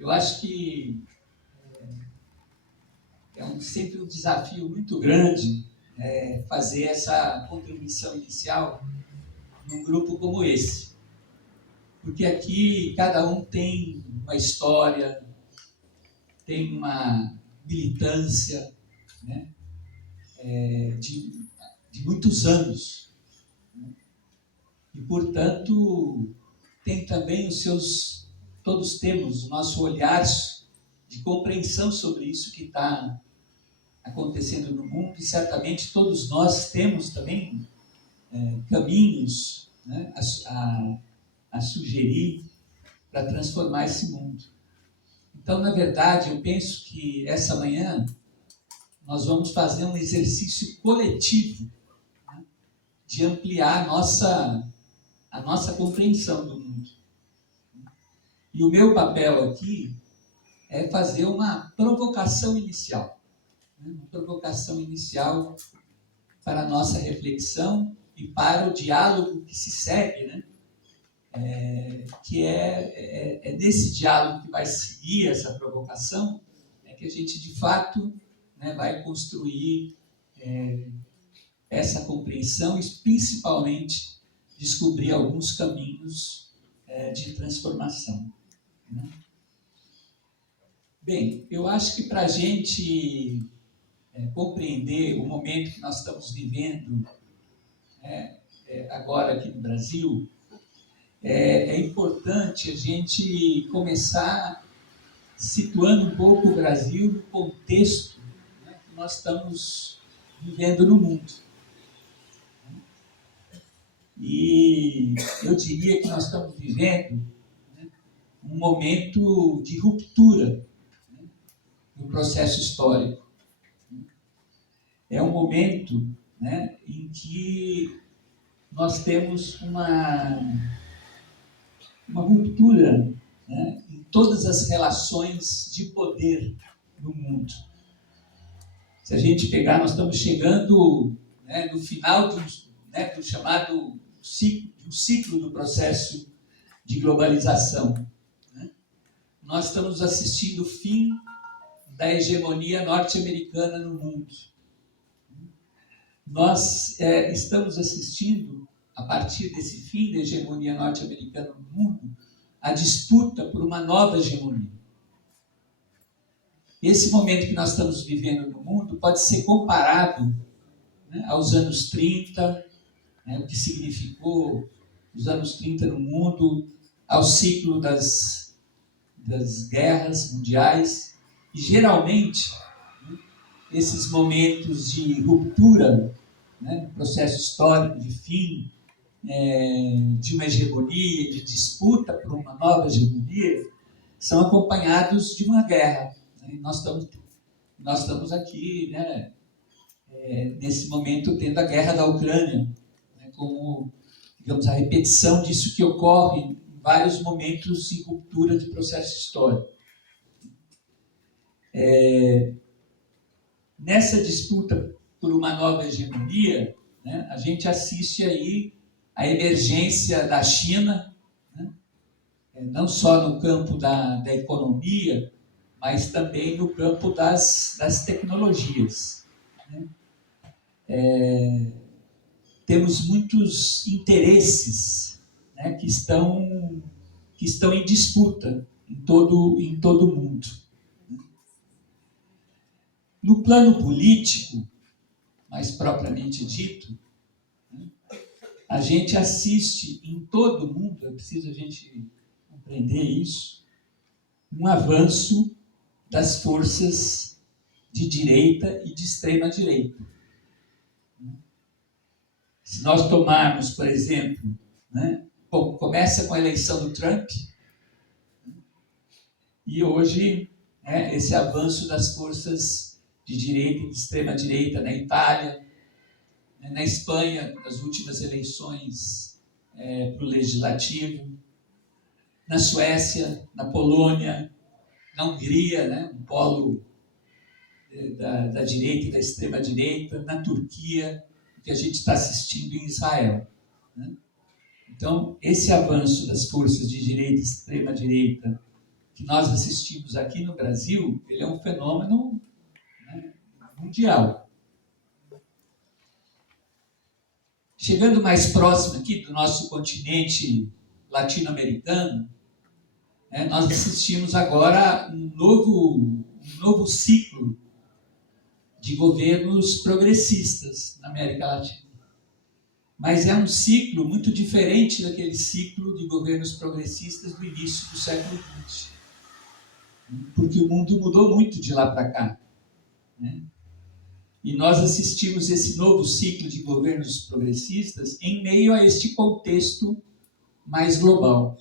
Eu acho que sempre um desafio muito grande fazer essa contribuição inicial num grupo como esse. Porque aqui cada um tem uma história, tem uma militância, né, de muitos anos. E, portanto, tem também todos temos o nosso olhar de compreensão sobre isso que está acontecendo no mundo, e certamente todos nós temos também caminhos, né, a sugerir para transformar esse mundo. Então, na verdade, eu penso que essa manhã nós vamos fazer um exercício coletivo, né, de ampliar a nossa compreensão do mundo. E o meu papel aqui é fazer uma provocação inicial, né, uma provocação inicial para a nossa reflexão e para o diálogo que se segue, né? Que é nesse diálogo que vai seguir essa provocação que a gente, de fato, né, vai construir essa compreensão e, principalmente, descobrir alguns caminhos de transformação. Né? Bem, eu acho que para a gente compreender o momento que nós estamos vivendo agora aqui no Brasil, é importante a gente começar situando um pouco o Brasil no contexto, né, que nós estamos vivendo no mundo. E eu diria que nós estamos vivendo, né, um momento de ruptura, né, no processo histórico. É um momento, né, em que nós temos uma ruptura, né, em todas as relações de poder no mundo. Se a gente pegar, nós estamos chegando, né, no final do chamado ciclo do processo de globalização. Né? Nós estamos assistindo o fim da hegemonia norte-americana no mundo. Nós estamos assistindo, a partir desse fim da hegemonia norte-americana no mundo, a disputa por uma nova hegemonia. Esse momento que nós estamos vivendo no mundo pode ser comparado, né, aos anos 30, né, o que significou os anos 30 no mundo, ao ciclo das guerras mundiais. E, geralmente, né, esses momentos de ruptura, né, no processo histórico de fim de uma hegemonia, de disputa por uma nova hegemonia, são acompanhados de uma guerra. Né? Nós estamos aqui, né, nesse momento, tendo a guerra da Ucrânia, né, como, digamos, a repetição disso que ocorre em vários momentos de ruptura de processo histórico. Nessa disputa por uma nova hegemonia, né, a gente assiste aí a emergência da China, né, não só no campo da economia, mas também no campo das tecnologias. Né? Temos muitos interesses, né, que estão em disputa em todo o mundo. No plano político, mais propriamente dito, né, a gente assiste em todo o mundo, é preciso a gente compreender isso, um avanço das forças de direita e de extrema-direita. Se nós tomarmos, por exemplo, né, começa com a eleição do Trump, e hoje esse avanço das forças de direita e de extrema-direita na Itália, na Espanha, nas últimas eleições para o Legislativo, na Suécia, na Polônia, na Hungria, né, um polo da direita e da extrema-direita, na Turquia, que a gente está assistindo em Israel. Né? Então, esse avanço das forças de direita e extrema-direita, que nós assistimos aqui no Brasil, ele é um fenômeno, né, mundial. Chegando mais próximo aqui do nosso continente latino-americano, né, nós assistimos agora um novo ciclo de governos progressistas na América Latina. Mas é um ciclo muito diferente daquele ciclo de governos progressistas do início do século XX. Porque o mundo mudou muito de lá para cá, né? E nós assistimos esse novo ciclo de governos progressistas em meio a este contexto mais global.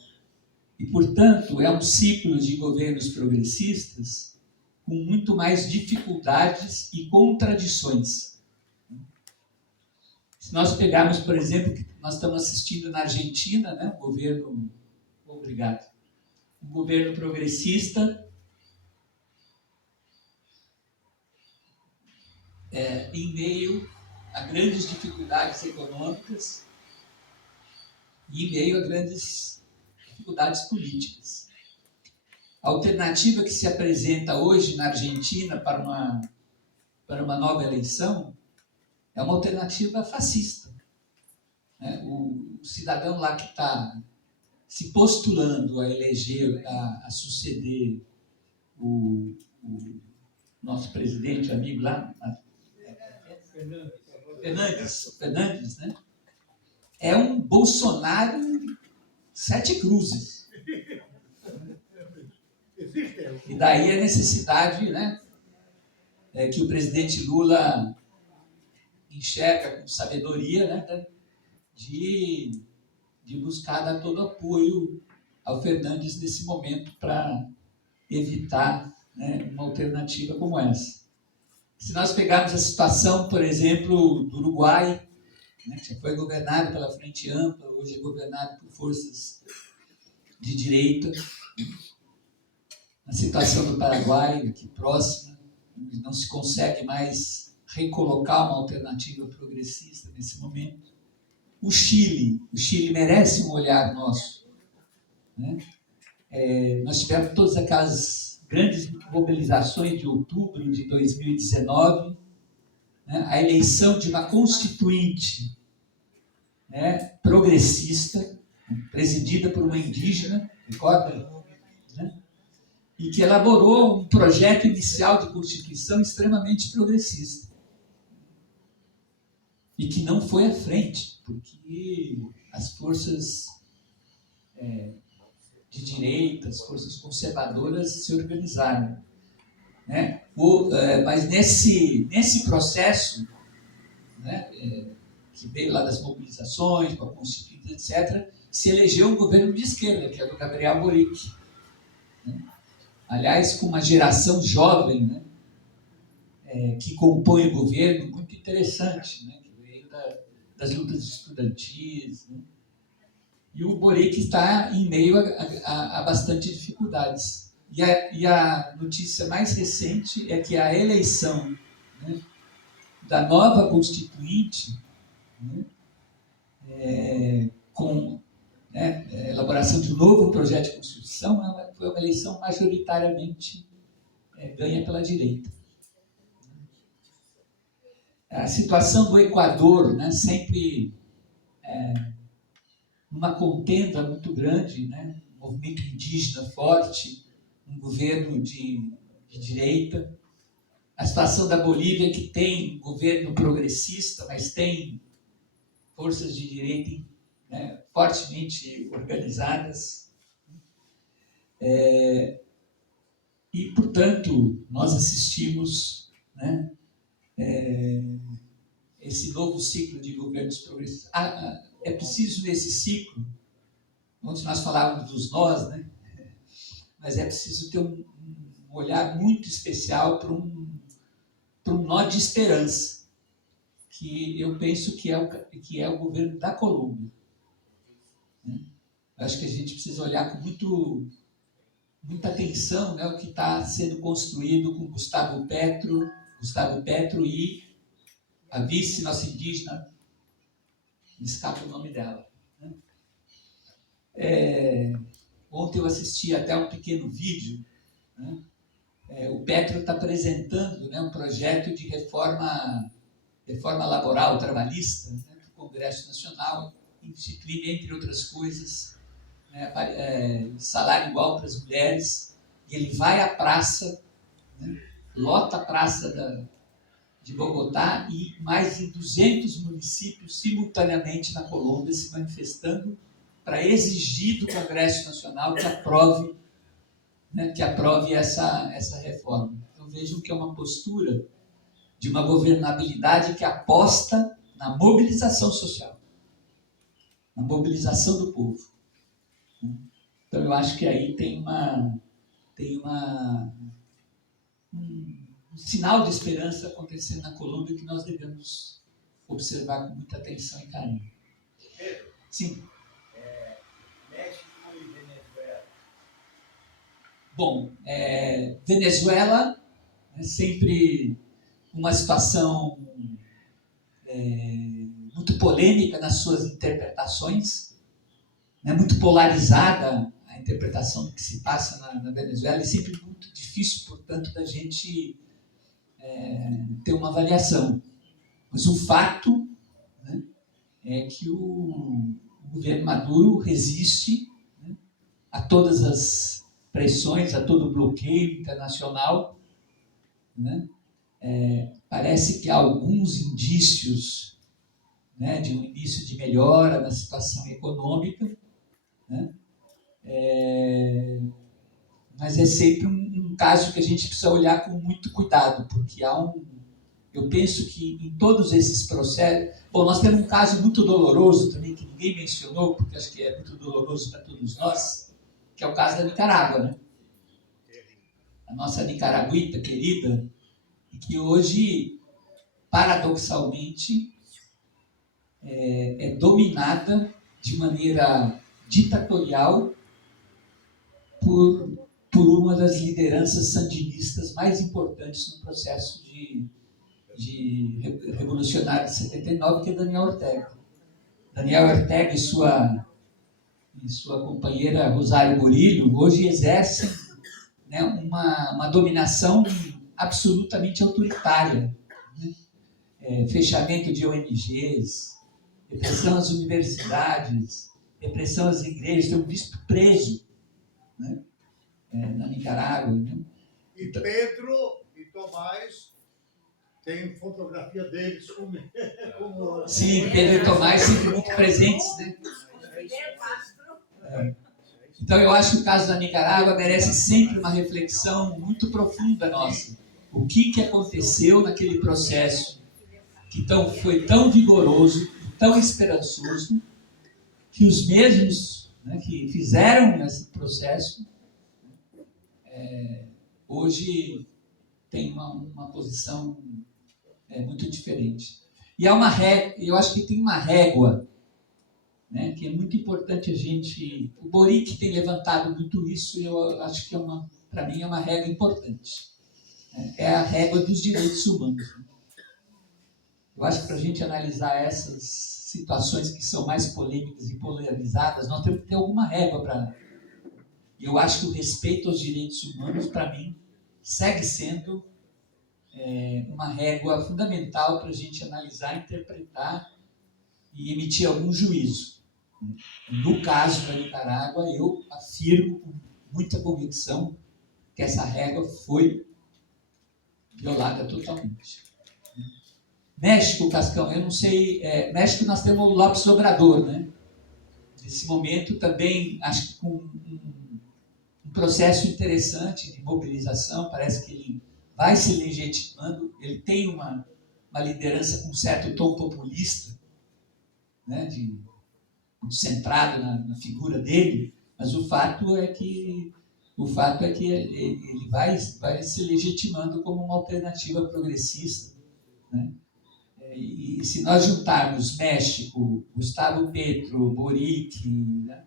E, portanto, é um ciclo de governos progressistas com muito mais dificuldades e contradições. Se nós pegarmos, por exemplo, que nós estamos assistindo na Argentina, né, um governo progressista, em meio a grandes dificuldades econômicas e em meio a grandes dificuldades políticas. A alternativa que se apresenta hoje na Argentina para uma nova eleição é uma alternativa fascista. Né? O cidadão lá que está se postulando a eleger, a suceder o nosso presidente, amigo lá, Fernandes, né? É um Bolsonaro sete cruzes. E daí a necessidade, né, que o presidente Lula enxerga com sabedoria, né, de buscar dar todo apoio ao Fernandes nesse momento para evitar, né, uma alternativa como essa. Se nós pegarmos a situação, por exemplo, do Uruguai, né, que já foi governado pela Frente Ampla, hoje é governado por forças de direita. A situação do Paraguai, aqui próxima, não se consegue mais recolocar uma alternativa progressista nesse momento. O Chile merece um olhar nosso, né? Nós tivemos todas aquelas grandes mobilizações de outubro de 2019, né? A eleição de uma constituinte, né, progressista, presidida por uma indígena, recorda? Né? E que elaborou um projeto inicial de constituição extremamente progressista. E que não foi à frente, porque as forças de direita, as forças conservadoras se organizaram. Né? Mas nesse processo, né, que veio lá das mobilizações, com a Constituinte, etc., se elegeu um governo de esquerda, que é do Gabriel Boric. Né? Aliás, com uma geração jovem, né, que compõe o governo, muito interessante, né, que veio das lutas estudantis. Né? E o Boric está em meio a bastante dificuldades. E a notícia mais recente é que a eleição, né, da nova Constituinte, né, com, né, a elaboração de um novo projeto de Constituição, foi uma eleição majoritariamente ganha pela direita. A situação do Equador, né, sempre numa contenda muito grande, né, um movimento indígena forte, um governo de direita. A situação da Bolívia, que tem um governo progressista, mas tem forças de direita, né, fortemente organizadas. E, portanto, nós assistimos, né, esse novo ciclo de governos progressistas. É preciso, nesse ciclo, onde nós falávamos dos nós, né, mas é preciso ter um olhar muito especial para um nó de esperança, que eu penso que é o governo da Colômbia. Né? Acho que a gente precisa olhar com muita atenção, né, o que está sendo construído com Gustavo Petro e a vice nossa indígena, me escapa o nome dela. Né? Ontem eu assisti até um pequeno vídeo, né? O Petro está apresentando, né, um projeto de reforma laboral trabalhista, né, para o Congresso Nacional, instituindo, entre outras coisas, né, salário igual para as mulheres. E ele vai à praça, né, lota a praça de Bogotá e mais de 200 municípios simultaneamente na Colômbia se manifestando para exigir do Congresso Nacional que aprove, né, essa reforma. Então vejam que é uma postura de uma governabilidade que aposta na mobilização social, na mobilização do povo. Então eu acho que aí tem um sinal de esperança acontecendo na Colômbia que nós devemos observar com muita atenção e carinho. Pedro? Sim. México e Venezuela. Bom, Venezuela é sempre uma situação muito polêmica nas suas interpretações, né, muito polarizada a interpretação do que se passa na Venezuela, e sempre muito difícil, portanto, da gente ter uma avaliação. Mas o fato, né, é que o governo Maduro resiste, né, a todas as pressões, a todo o bloqueio internacional, né? Parece que há alguns indícios, né, de um início de melhora na situação econômica, né? Mas é sempre um caso que a gente precisa olhar com muito cuidado, porque eu penso que em todos esses processos... Bom, nós temos um caso muito doloroso também, que ninguém mencionou, porque acho que é muito doloroso para todos nós, que é o caso da Nicarágua, né? A nossa nicaragüita querida, e que hoje, paradoxalmente, é dominada de maneira ditatorial por uma das lideranças sandinistas mais importantes no processo de revolucionário de 79, que é Daniel Ortega. Daniel Ortega e sua companheira Rosário Murillo hoje exercem, né, uma dominação absolutamente autoritária, né? Fechamento de ONGs, repressão às universidades, repressão às igrejas. Tem um bispo preso, né, na Nicarágua. Né? E Pedro e Tomás tem fotografia deles como... Sim, Pedro e Tomás sempre muito presentes, né? Então eu acho que o caso da Nicarágua merece sempre uma reflexão muito profunda nossa. O que aconteceu naquele processo que foi tão vigoroso, tão esperançoso, que os mesmos, né, que fizeram esse processo hoje tem uma posição muito diferente. E há eu acho que tem uma régua, né, que é muito importante a gente... O Boric tem levantado muito isso, e eu acho que para mim é uma régua importante. É a régua dos direitos humanos. Eu acho que para a gente analisar essas situações que são mais polêmicas e polarizadas, nós temos que ter alguma régua para... E eu acho que o respeito aos direitos humanos, para mim, segue sendo uma régua fundamental para a gente analisar, interpretar e emitir algum juízo. No caso da Nicarágua, eu afirmo com muita convicção que essa régua foi violada totalmente. México, Cascão, eu não sei... México nós temos o López Obrador, né? Nesse momento também, acho que com um processo interessante de mobilização, parece que ele vai se legitimando, ele tem uma liderança com um certo tom populista, né, muito centrado na figura dele, mas o fato é que ele vai se legitimando como uma alternativa progressista, né? E se nós juntarmos México, Gustavo Petro, Boric, né,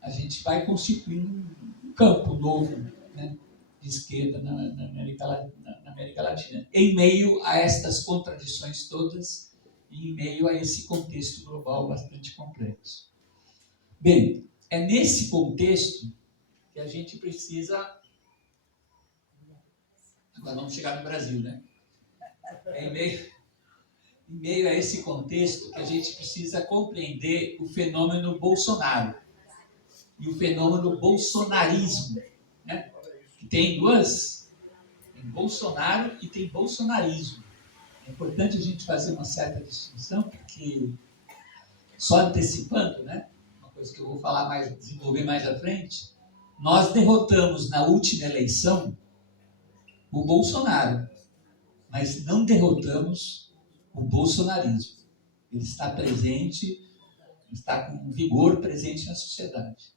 a gente vai constituindo um campo novo, né, de esquerda na América Latina, em meio a estas contradições todas e em meio a esse contexto global bastante complexo. Bem, é nesse contexto que a gente precisa... Agora vamos chegar no Brasil, né? Em meio a esse contexto que a gente precisa compreender o fenômeno Bolsonaro e o fenômeno bolsonarismo, né? Que tem Bolsonaro e tem bolsonarismo. É importante a gente fazer uma certa distinção, porque, só antecipando, né, uma coisa que eu vou falar desenvolver mais à frente, nós derrotamos na última eleição o Bolsonaro, mas não derrotamos o bolsonarismo. Ele está presente, está com vigor presente na sociedade.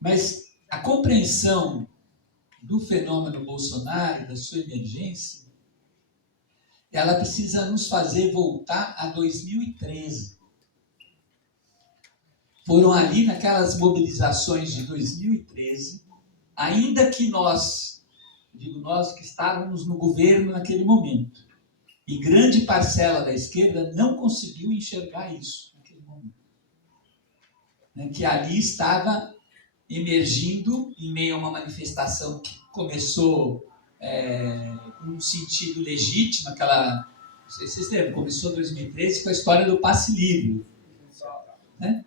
Mas a compreensão do fenômeno Bolsonaro e da sua emergência, ela precisa nos fazer voltar a 2013. Foram ali naquelas mobilizações de 2013, ainda que nós que estávamos no governo naquele momento, e grande parcela da esquerda não conseguiu enxergar isso naquele momento. Né? Que ali estava emergindo, em meio a uma manifestação que começou com um sentido legítimo, aquela, não sei se vocês lembram, começou em 2013 com a história do passe livre. Né?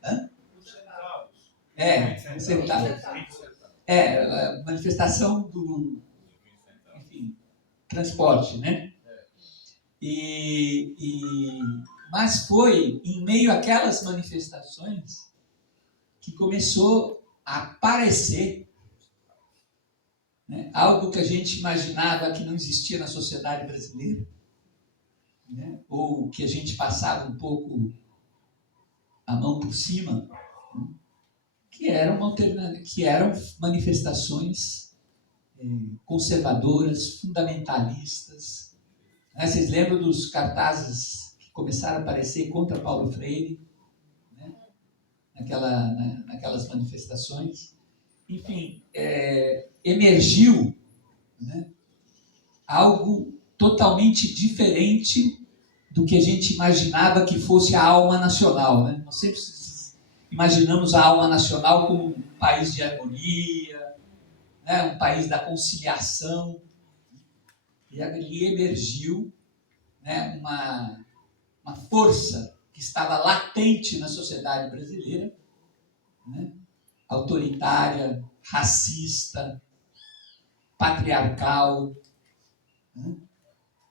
A manifestação do, enfim, transporte, né? Mas foi em meio àquelas manifestações que começou a aparecer, né, algo que a gente imaginava que não existia na sociedade brasileira, né, ou que a gente passava um pouco a mão por cima, né, que eram manifestações conservadoras, fundamentalistas. Né? Vocês lembram dos cartazes que começaram a aparecer contra Paulo Freire, né? Naquelas manifestações? Enfim, emergiu, né, algo totalmente diferente do que a gente imaginava que fosse a alma nacional. Né? Nós sempre imaginamos a alma nacional como um país de harmonia, né, um país da conciliação. E ali emergiu, né, uma força que estava latente na sociedade brasileira, né, autoritária, racista, patriarcal, né,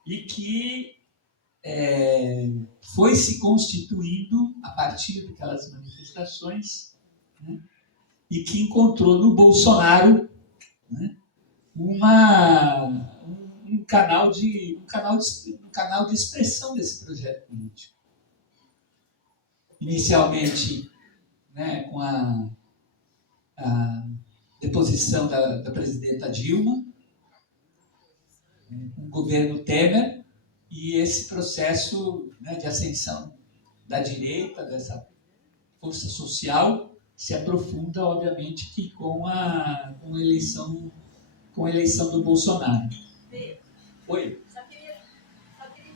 e que foi se constituindo a partir daquelas manifestações, né, e que encontrou no Bolsonaro, né, um canal de expressão desse projeto político. Inicialmente, né, com a deposição da presidenta Dilma, com o governo Temer, e esse processo, né, de ascensão da direita, dessa força social, se aprofunda, obviamente, que com a eleição do Bolsonaro. Oi? Só queria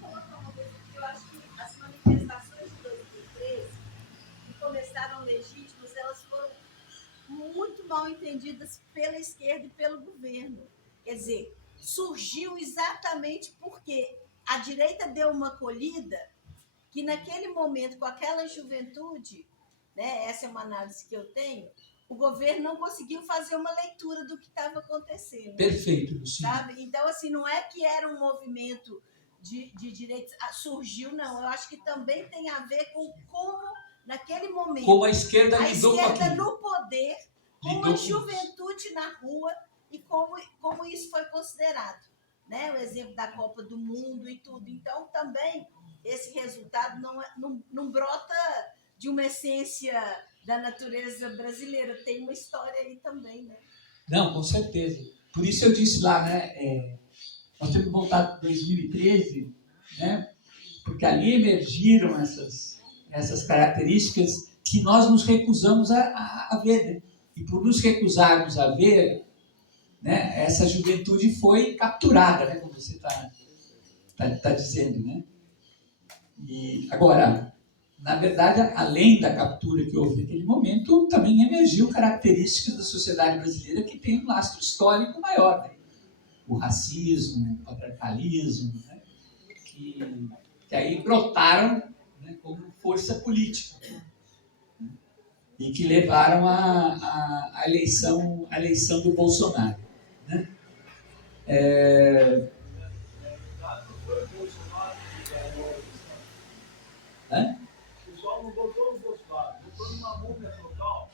colocar uma coisa, porque eu acho que as manifestações de 2013, que começaram legítimas, elas foram muito mal entendidas pela esquerda e pelo governo. Quer dizer, surgiu exatamente porque a direita deu uma acolhida que naquele momento, com aquela juventude, né, essa é uma análise que eu tenho, o governo não conseguiu fazer uma leitura do que estava acontecendo. Perfeito, Luciano. Sabe? Então, assim, não é que era um movimento de direitos, surgiu, não. Eu acho que também tem a ver com como, naquele momento, como a esquerda lidou com aquilo. no poder, com a juventude na rua e como isso foi considerado. Né? O exemplo da Copa do Mundo e tudo. Então, também, esse resultado não brota de uma essência da natureza brasileira. Tem uma história aí também, né? Não, com certeza. Por isso eu disse lá, né, nós temos que voltar para 2013, né, porque ali emergiram essas características que nós nos recusamos a ver. Né? E por nos recusarmos a ver, né, essa juventude foi capturada, né, como você está dizendo. Né? E agora, na verdade, além da captura que houve naquele momento, também emergiu características da sociedade brasileira que tem um lastro histórico maior, né? O racismo, o patriarcalismo, né? que aí brotaram, né, como força política, né? E que levaram à eleição do Bolsonaro, né? Hã? O pessoal não votou no Bolsonaro, votou numa múmia total.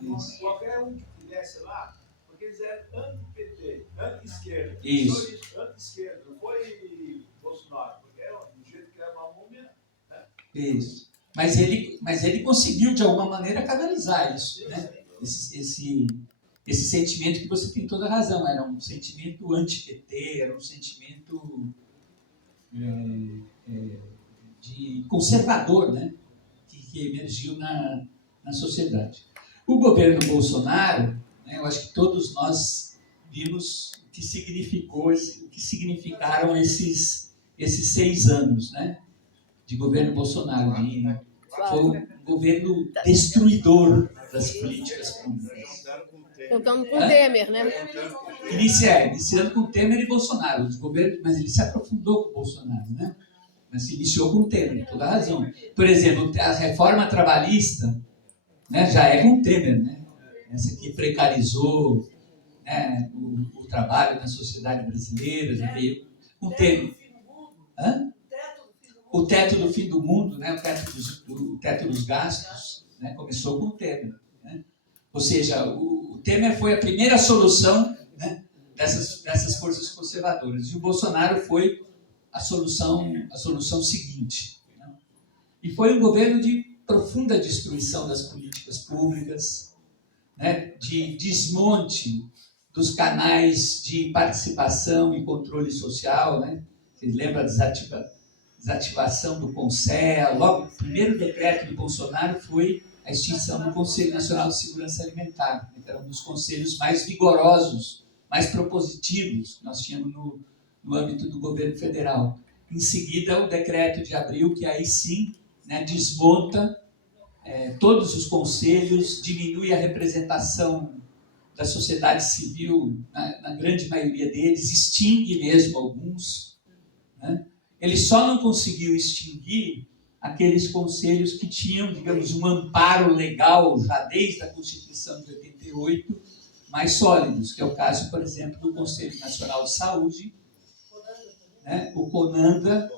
Isso. Qualquer um que tivesse lá, porque eles eram anti-PT, anti-esquerda. Isso. Anti-esquerda, não foi Bolsonaro, porque era do jeito que era uma múmia, né? Isso. Mas ele conseguiu, de alguma maneira, canalizar isso, né? Esse sentimento que você tem toda a razão. Era um sentimento anti-PT, era um sentimento de conservador, né? Que emergiu na sociedade. O governo Bolsonaro, né, eu acho que todos nós vimos o que significaram esses 6 anos, né, de governo Bolsonaro. Foi um governo destruidor das políticas públicas. Contando com o Temer, né? Iniciando com Temer e Bolsonaro, mas ele se aprofundou com o Bolsonaro, né? Mas se iniciou com o Temer, toda a razão. Por exemplo, a reforma trabalhista, né, já é com o Temer, né? Essa que precarizou, né, o trabalho na sociedade brasileira, já veio com o Temer. Hã? O teto do fim do mundo, né, o teto dos gastos, né, começou com o Temer, né? Ou seja, o Temer foi a primeira solução, né, dessas forças conservadoras. E o Bolsonaro foi a solução seguinte, né? E foi um governo de profunda destruição das políticas públicas, né, de desmonte dos canais de participação e controle social, né? Vocês lembram da desativação do CONSEA? Logo, o primeiro decreto do Bolsonaro foi a extinção do Conselho Nacional de Segurança Alimentar, que era um dos conselhos mais vigorosos, mais propositivos que nós tínhamos no âmbito do governo federal. Em seguida, o decreto de abril, que aí sim, né, desmonta todos os conselhos, diminui a representação da sociedade civil, na grande maioria deles, extingue mesmo alguns, né? Ele só não conseguiu extinguir aqueles conselhos que tinham, digamos, um amparo legal, já desde a Constituição de 88, mais sólidos, que é o caso, por exemplo, do Conselho Nacional de Saúde, né? O CONANDA,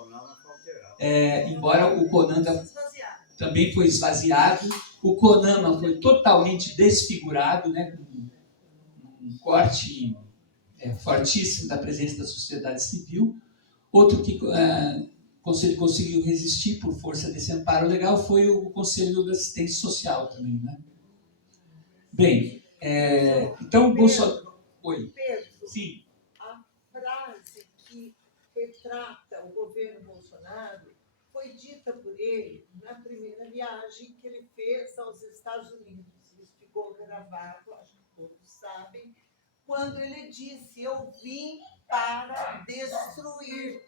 embora o CONANDA também foi esvaziado, o CONAMA foi totalmente desfigurado, né? Com um corte fortíssimo da presença da sociedade civil. Outro que o Conselho conseguiu resistir por força desse amparo legal foi o Conselho da Assistência Social também, né? Bem, então o Bolsonaro... Oi. Pedro, Sim. a frase que retrata o governo Bolsonaro foi dita por ele na primeira viagem que ele fez aos Estados Unidos. Isso ficou gravado, acho que todos sabem, quando ele disse: eu vim para destruir.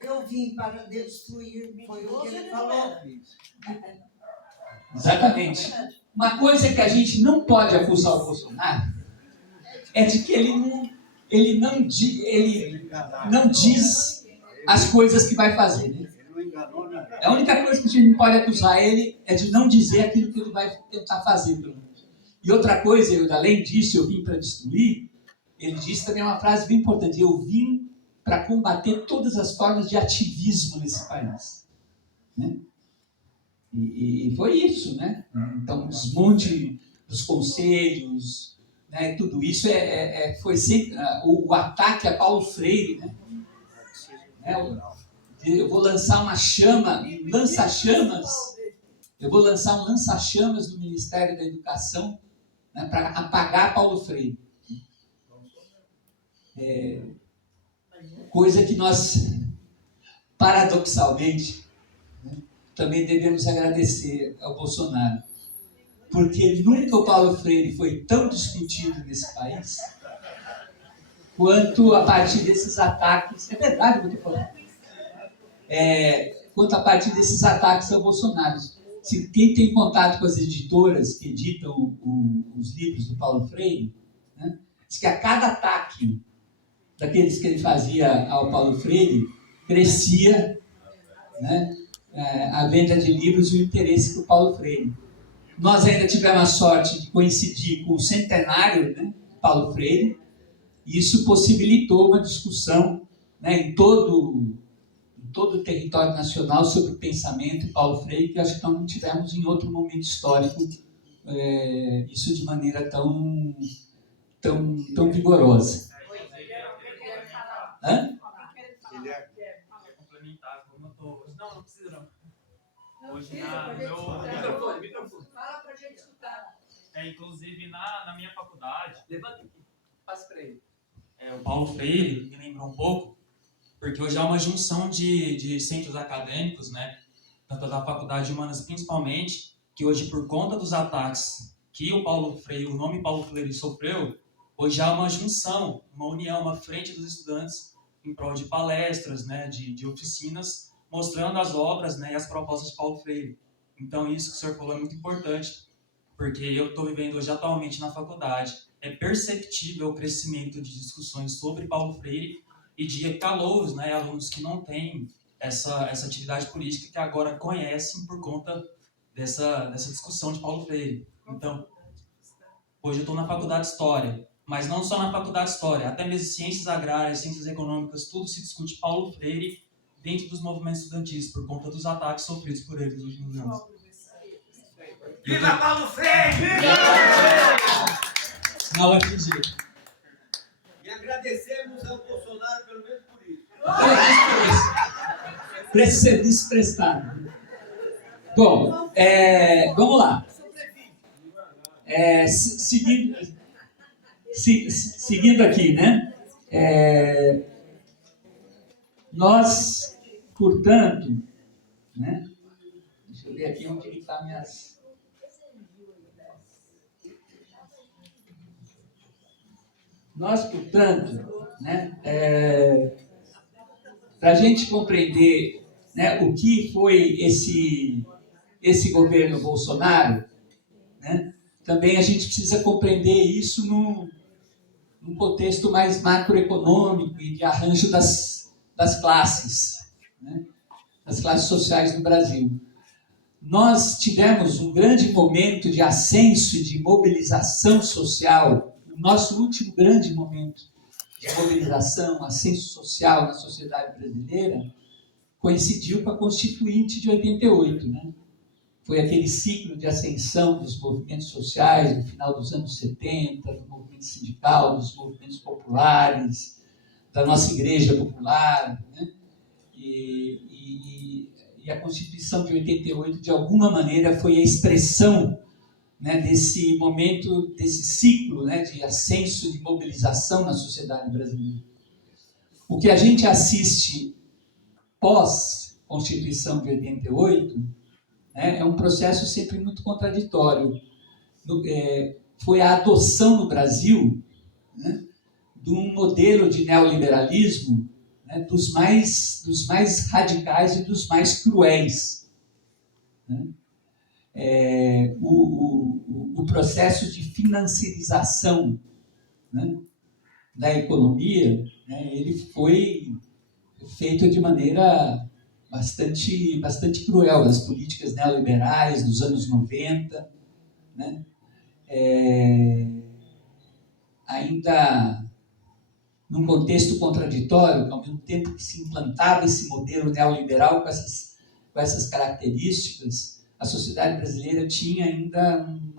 Eu vim para destruir, foi o que ele falou. Exatamente. Uma coisa que a gente não pode acusar o Bolsonaro é de que ele não diz as coisas que vai fazer, né? A única coisa que a gente não pode acusar ele é de não dizer aquilo que ele vai tentar fazer, pelo menos. E outra coisa, além disso, eu vim para destruir, ele disse também uma frase bem importante: eu vim para combater todas as formas de ativismo nesse país, né? E foi isso, né? Então, o desmonte dos conselhos, né? Tudo isso foi sempre o ataque a Paulo Freire, né? Eu vou lançar uma chama, um lança-chamas. Eu vou lançar um lança-chamas do Ministério da Educação, né, para apagar Paulo Freire. Coisa que nós, paradoxalmente, né, também devemos agradecer ao Bolsonaro. Porque nunca o Paulo Freire foi tão discutido nesse país quanto a partir desses ataques. É verdade o que eu estou falando. quanto a partir desses ataques ao Bolsonaro. Se quem tem contato com as editoras que editam os livros do Paulo Freire, né, diz que a cada ataque daqueles que ele fazia ao Paulo Freire, crescia, né, a venda de livros e o interesse por Paulo Freire. Nós ainda tivemos a sorte de coincidir com o centenário, né, de Paulo Freire, e isso possibilitou uma discussão, né, em todo o território nacional sobre o pensamento de Paulo Freire, que acho que nós não tivemos em outro momento histórico isso de maneira tão vigorosa. Hã? Complementar, como eu tô... Não precisa não. Hoje Microfone. Fala pra gente escutar. Inclusive na minha faculdade, Levanta aqui, passa para ele. o Paulo Freire me lembrou um pouco, porque hoje há uma junção de centros acadêmicos, né, tanto da Faculdade de Humanas principalmente, que hoje, por conta dos ataques que o nome Paulo Freire sofreu, hoje há uma junção, uma união, uma frente dos estudantes em prol de palestras, né, de oficinas, mostrando as obras, né, e as propostas de Paulo Freire. Então, isso que o senhor falou é muito importante, porque eu estou vivendo hoje atualmente na faculdade. É perceptível o crescimento de discussões sobre Paulo Freire e de calouros, né, alunos que não têm essa atividade política, que agora conhecem por conta dessa discussão de Paulo Freire. Então, hoje eu estou na faculdade de História, mas não só na faculdade de História, até mesmo ciências agrárias, ciências econômicas, tudo se discute Paulo Freire dentro dos movimentos estudantis, por conta dos ataques sofridos por ele nos últimos anos. Viva Paulo Freire! Na UFG. E agradecemos ao Bolsonaro pelo menos por isso. Por esse serviço prestado. Bom, vamos lá. Seguindo aqui, né? Nós, portanto, né? Deixa eu ver aqui onde está minhas... Nós, portanto, né, para a gente compreender, né, o que foi esse governo Bolsonaro, né, também a gente precisa compreender isso num contexto mais macroeconômico e de arranjo das classes, né, das classes sociais no Brasil. Nós tivemos um grande momento de ascenso e de mobilização social. O nosso último grande momento de mobilização, ascenso social na sociedade brasileira, coincidiu com a Constituinte de 88, né? Foi aquele ciclo de ascensão dos movimentos sociais no final dos anos 70, do movimento sindical, dos movimentos populares, da nossa igreja popular, né? E a Constituição de 88, de alguma maneira, foi a expressão, né, desse momento, desse ciclo, né, de ascenso, de mobilização na sociedade brasileira. O que a gente assiste pós-Constituição de 88, né, é um processo sempre muito contraditório. Foi a adoção no Brasil, né, de um modelo de neoliberalismo, né, dos mais radicais e dos mais cruéis, né? O processo de financiarização, né, da economia, né, ele foi feito de maneira bastante cruel, das políticas neoliberais dos anos 90, né, ainda num contexto contraditório, ao mesmo tempo que se implantava esse modelo neoliberal com essas características, a sociedade brasileira tinha ainda um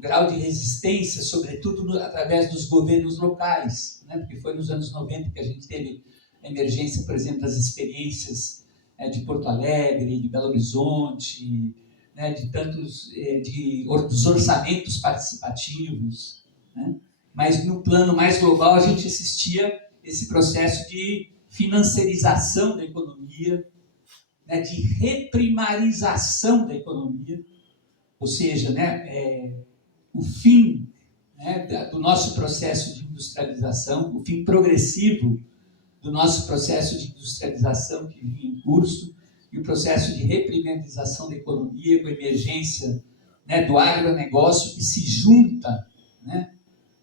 grau de resistência, sobretudo através dos governos locais, né? Porque foi nos anos 90 que a gente teve a emergência, por exemplo, das experiências de Porto Alegre, de Belo Horizonte, né? Dos orçamentos participativos, né? Mas no plano mais global a gente assistia esse processo de financiarização da economia, né, de reprimarização da economia, ou seja, né, o fim, né, do nosso processo de industrialização, o fim progressivo do nosso processo de industrialização que vinha em curso e o processo de reprimarização da economia com a emergência, né, do agronegócio que se junta, né,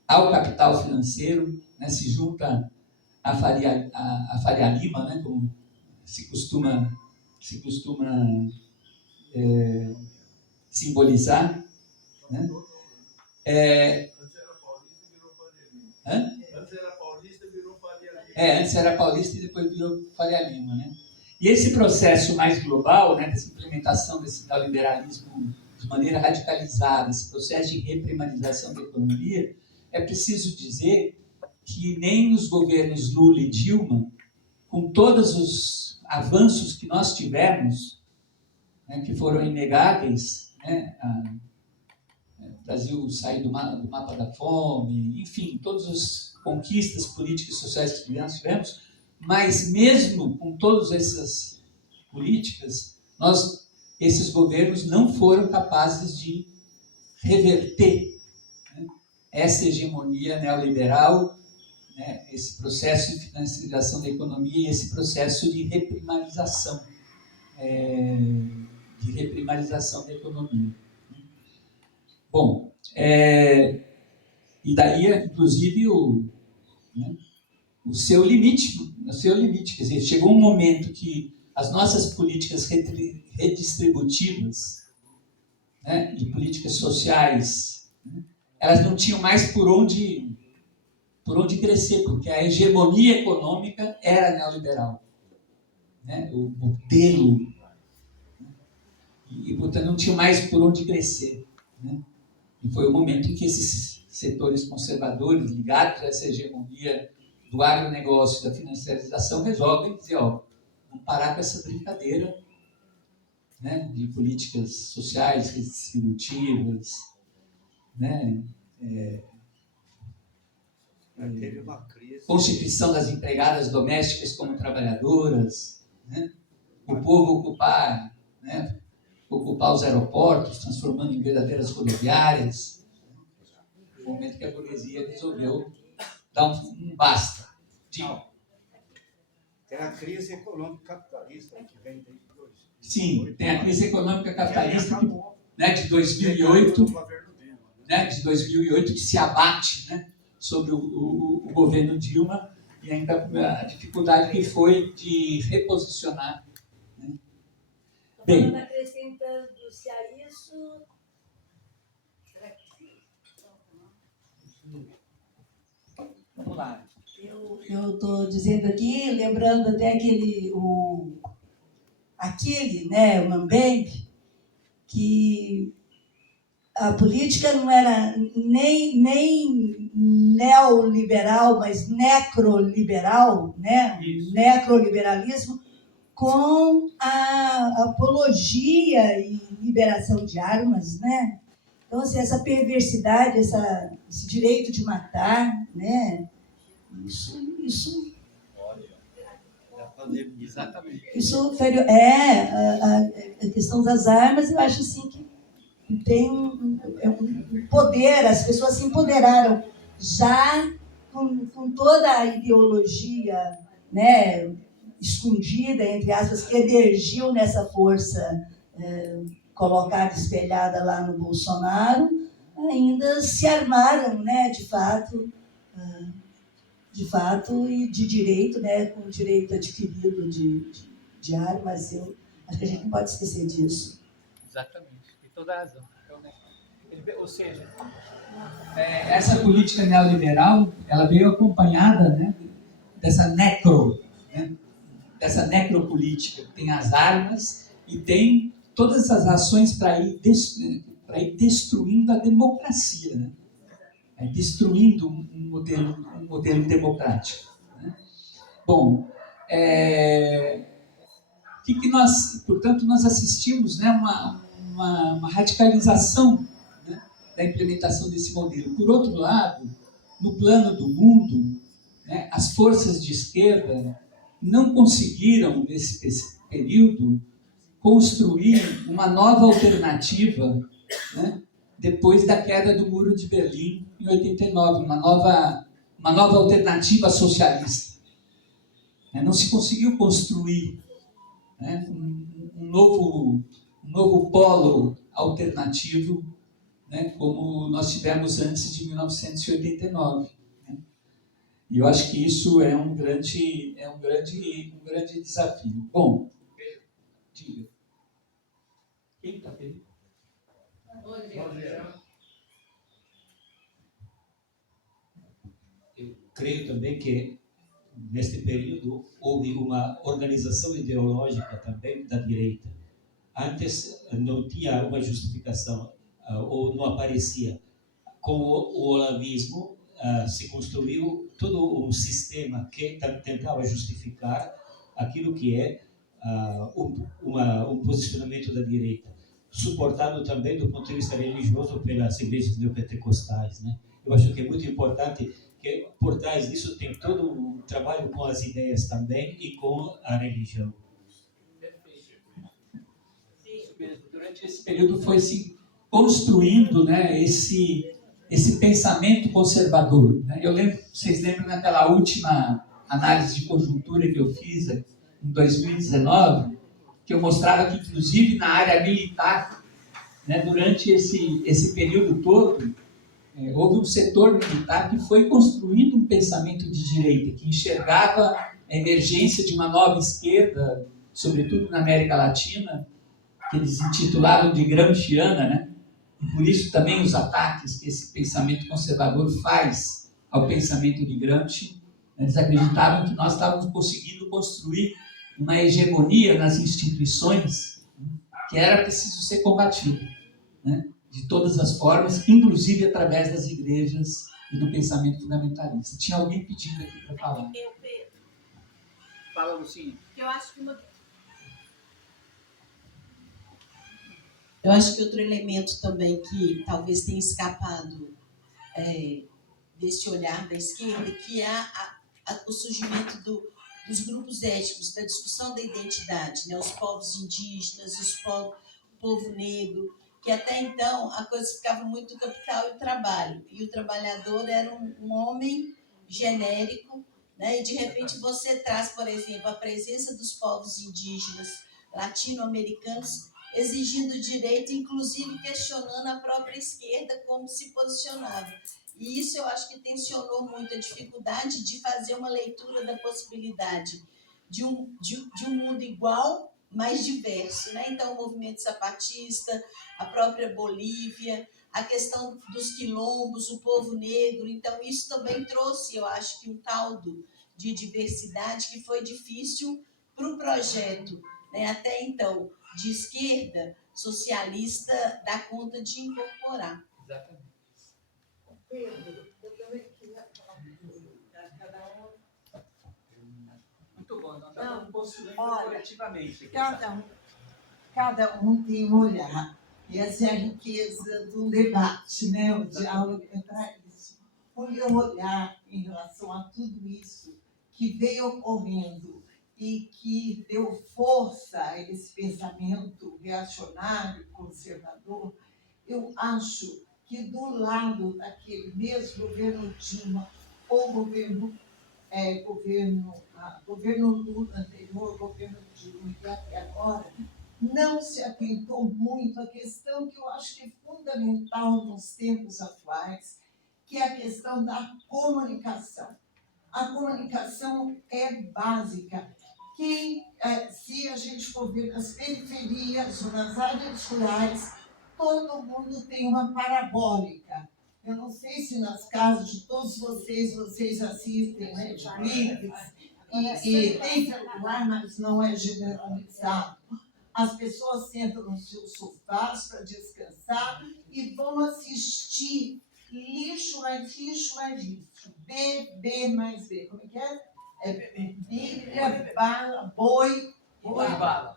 ao capital financeiro, né, se junta à Faria Lima, né, como se costuma simbolizar. Né? Antes era paulista e virou Faria Lima. Hã? Antes era paulista e virou Faria Lima. Antes era paulista e depois virou Faria Lima. Né? E esse processo mais global, né, dessa implementação desse neoliberalismo de maneira radicalizada, esse processo de reprimarização da economia, é preciso dizer que nem os governos Lula e Dilma, com todos os avanços que nós tivemos, né, que foram inegáveis, né, o Brasil sair do mapa da fome, enfim, todas as conquistas políticas e sociais que nós tivemos, mas mesmo com todas essas políticas, esses governos não foram capazes de reverter, né, essa hegemonia neoliberal, né, esse processo de financiarização da economia e esse processo de reprimarização da economia. Bom, e daí, inclusive, o seu limite, quer dizer, chegou um momento que as nossas políticas redistributivas, né, e políticas sociais, né, elas não tinham mais por onde crescer, porque a hegemonia econômica era neoliberal, né, o modelo, e portanto não tinha mais por onde crescer, né? E foi o momento em que esses setores conservadores ligados a essa hegemonia do agronegócio, da financiarização, resolvem dizer, vamos parar com essa brincadeira, né, de políticas sociais redistributivas, né, Teve uma crise. constituição das empregadas domésticas como trabalhadoras, né, o povo ocupar os aeroportos, transformando em verdadeiras rodoviárias. No momento que a burguesia resolveu dar um basta. Tem a crise econômica capitalista que vem desde hoje. Sim, tem a crise econômica capitalista né, de 2008, que se abate, né, sobre o governo Dilma e ainda a dificuldade que foi de reposicionar. Né. Bem, Acrescentando-se a isso, vamos lá. Eu estou dizendo aqui, lembrando até aquele, né, o Mambembe, que a política não era nem neoliberal, mas necroliberal, né? Necroliberalismo, com a apologia e liberação de armas, né? Então, assim, essa perversidade, esse direito de matar, né? Isso Exatamente. Isso a questão das armas, eu acho assim que tem um poder, as pessoas se empoderaram já com toda a ideologia, né, escondida, entre aspas, que emergiu nessa força colocada, espelhada lá no Bolsonaro, ainda se armaram, né, de fato e de direito, né, com o direito adquirido de armas. Eu acho que a gente não pode esquecer disso. Exatamente, tem toda a razão. Ou seja, essa política neoliberal, ela veio acompanhada, né, dessa necropolítica. Tem as armas e tem todas as ações para ir destruindo a democracia, né? Destruindo um modelo democrático. Né? Bom, portanto, nós assistimos, né, uma radicalização, né, da implementação desse modelo. Por outro lado, no plano do mundo, né, as forças de esquerda não conseguiram, nesse período, construir uma nova alternativa, né, depois da queda do Muro de Berlim, em 89, uma nova alternativa socialista. né? Não se conseguiu construir, né, um novo polo alternativo, né, como nós tivemos antes de 1989. Né? E eu acho que isso é um grande desafio. Bom, diga. Quem está pedindo? Eu creio também que neste período houve uma organização ideológica também da direita. Antes não tinha uma justificação, ou não aparecia. Com o olavismo se construiu todo um sistema que tentava justificar aquilo que é um posicionamento da direita, suportado também do ponto de vista religioso pelas igrejas neopentecostais, né? Eu acho que é muito importante que por trás disso tem todo um trabalho com as ideias também e com a religião. Durante esse período foi se construindo, né, esse pensamento conservador. Né? Eu lembro, vocês lembram naquela última análise de conjuntura que eu fiz em 2019, que eu mostrava que, inclusive, na área militar, né, durante esse período todo, houve um setor militar que foi construindo um pensamento de direita, que enxergava a emergência de uma nova esquerda, sobretudo na América Latina, que eles intitularam de gramsciana, né? E por isso também os ataques que esse pensamento conservador faz ao pensamento de Gramsci, né? Eles acreditavam que nós estávamos conseguindo construir uma hegemonia nas instituições, né, que era preciso ser combatida, né, de todas as formas, inclusive através das igrejas e do pensamento fundamentalista. Tinha alguém pedindo aqui para falar. Eu, Pedro, Fala, Lucinha. eu acho que outro elemento também que talvez tenha escapado desse olhar da esquerda, que é o surgimento dos grupos étnicos, da discussão da identidade, né? Os povos indígenas, o povo negro, que até então a coisa ficava muito capital e trabalho, e o trabalhador era um homem genérico, né? E de repente você traz, por exemplo, a presença dos povos indígenas latino-americanos exigindo direito, inclusive questionando a própria esquerda como se posicionava. E isso eu acho que tensionou muito a dificuldade de fazer uma leitura da possibilidade de um mundo igual, mas diverso, né? Então, o movimento zapatista, a própria Bolívia, a questão dos quilombos, o povo negro. Então, isso também trouxe, eu acho, que um caldo de diversidade que foi difícil para o projeto, né? Até então, de esquerda, socialista, dar conta de incorporar. Exatamente. Pedro, eu também queria falar cada um. Muito bom, nós estamos construindo coletivamente. Cada um tem um olhar. E essa é a riqueza do debate, né? O diálogo é para isso. O meu olhar em relação a tudo isso que veio ocorrendo e que deu força a esse pensamento reacionário, conservador, eu acho que do lado daquele mesmo governo Dilma, ou governo Lula anterior, governo Dilma e até agora, não se atentou muito à questão que eu acho que é fundamental nos tempos atuais, que é a questão da comunicação. A comunicação é básica. Se a gente for ver nas periferias ou nas áreas rurais, todo mundo tem uma parabólica. Eu não sei se nas casas de todos vocês assistem Netflix, e tem celular, mas não é generalizado. As pessoas sentam nos seus sofás para descansar e vão assistir lixo mais lixo mais lixo. B mais B. Como é que é? Bíblia, bala, boi. Bala.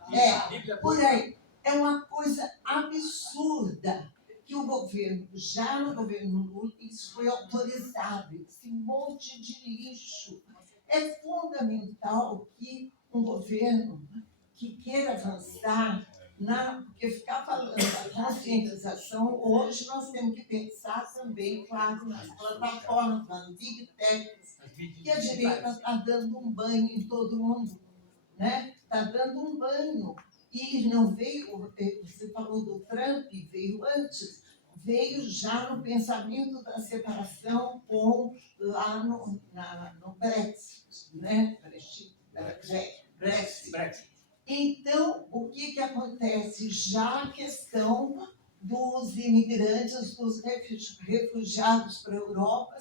Por aí. É uma coisa absurda que o governo, já no governo Lula, isso foi autorizado, esse monte de lixo. É fundamental que um governo que queira avançar, porque ficar falando da conscientização, hoje nós temos que pensar também, claro, nas plataformas, nas big techs, que a direita está dando um banho em todo mundo, né? Está dando um banho. E não veio, você falou do Trump, veio antes, veio já no pensamento da separação lá no Brexit, né? Brexit. Então, o que acontece? Já a questão dos imigrantes, dos refugiados para a Europa,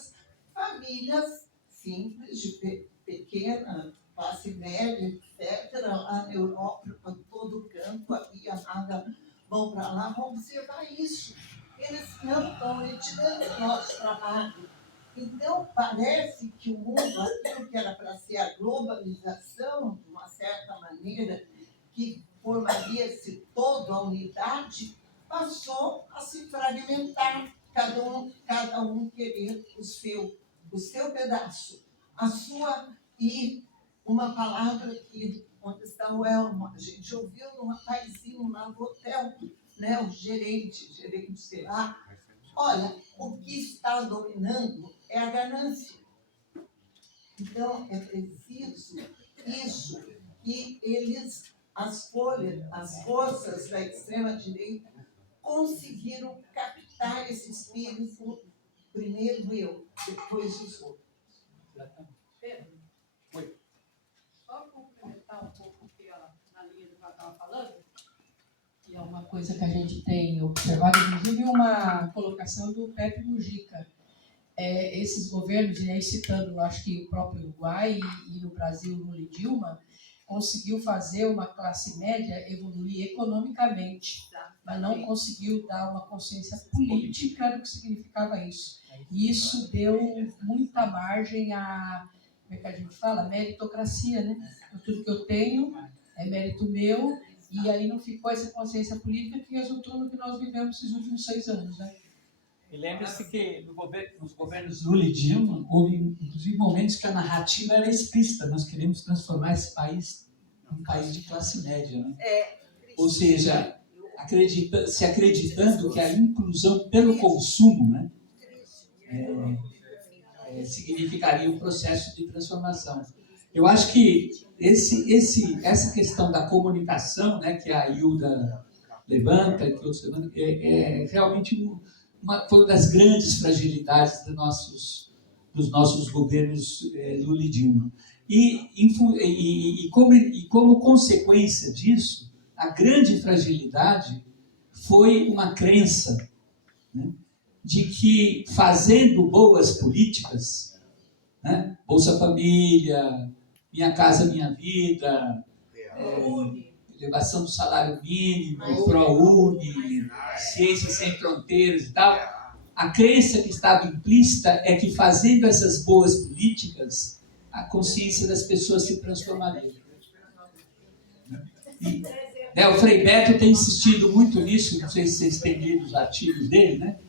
famílias simples, de pequena, classe média, etc., lá na Europa, para todo canto, havia nada, vão para lá, vão observar isso. Eles não estão retirando o nosso trabalho. Então, parece que o mundo, aquilo que era para ser a globalização, de uma certa maneira, que formaria-se toda a unidade, passou a se fragmentar, cada um querer o seu pedaço, a sua. E uma palavra que, onde está o Elmo, a gente ouviu num rapazinho lá no hotel, né, o gerente, sei lá. Olha, o que está dominando é a ganância. Então, é preciso isso, que as forças da extrema-direita conseguiram captar esse espírito, primeiro eu, depois os outros. Pedro, só complementar um pouco o que na linha do que ela estava falando, que é uma coisa que a gente tem observado, inclusive uma colocação do Pepe Mujica. Esses governos, e aí citando, acho que o próprio Uruguai e no Brasil, Lula e Dilma, conseguiu fazer uma classe média evoluir economicamente, mas não conseguiu dar uma consciência política do que significava isso. E isso deu muita margem a, como é que a gente fala? Meritocracia, né? Então, tudo que eu tenho é mérito meu, e aí não ficou essa consciência política que resultou no que nós vivemos esses últimos 6 anos, né? E lembre-se que nos governos Lula e Dilma, houve inclusive momentos que a narrativa era explícita. Nós queremos transformar esse país em um país de classe média. Né? Ou seja, acreditando que a inclusão pelo consumo, né, significaria um processo de transformação. Eu acho que essa questão da comunicação, né, que a Hilda levanta, que outros levantam, é realmente uma das grandes fragilidades dos nossos governos Lula e Dilma. E como consequência disso, a grande fragilidade foi uma crença, né, de que fazendo boas políticas, né, Bolsa Família, Minha Casa Minha Vida, elevação do salário mínimo, ProUni, Ciências Sem Fronteiras e tal, a crença que estava implícita é que fazendo essas boas políticas, a consciência das pessoas se transformaria. E, o Frei Beto tem insistido muito nisso, não sei se vocês têm lido os artigos dele, né?